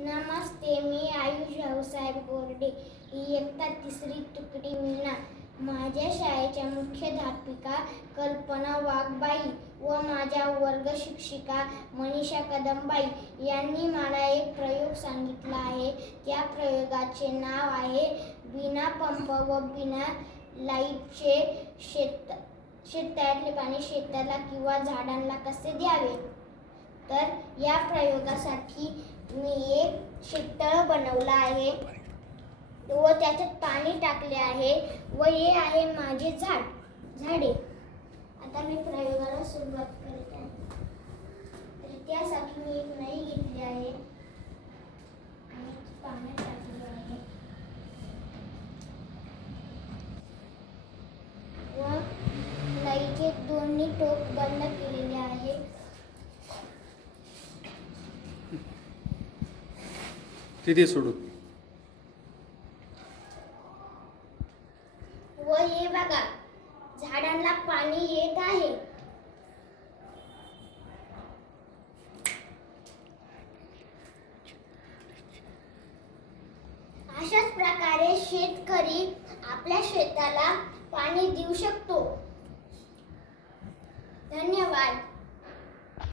नमस्ते, मी आयुष भाऊसाहेब गोरडे, इयत्ता तिसरी तुकडी मीना. माझ्या शाळेच्या मुख्याध्यापिका कल्पना वाघबाई व माझ्या वर्ग शिक्षिका मनीषा कदमबाई यांनी मला एक प्रयोग सांगितला आहे. त्या प्रयोगाचे नाव आहे बिना पंप व बिना लाईटचे शेतातले पाणी शेताला किंवा झाडांना कसे द्यावे. तर या प्रयोगासाठी मी एक शेततळ बनवला आहे व त्याच्यात पाणी टाकले आहे व हे आहे माझे झाडे. आता मी प्रयोगाला सुरुवात करत आहे. तर त्यासाठी मी एक नळी घेतली आहे आणि पाण्यात टाकली आहे व नळीचे दोन्ही टोक बंद केलेले आहे. तिथे सोडू व हे बघा, झाडांना पाणी येत आहे. अशाच प्रकारे शेतकरी आपल्या शेताला पाणी देऊ शकतो. धन्यवाद.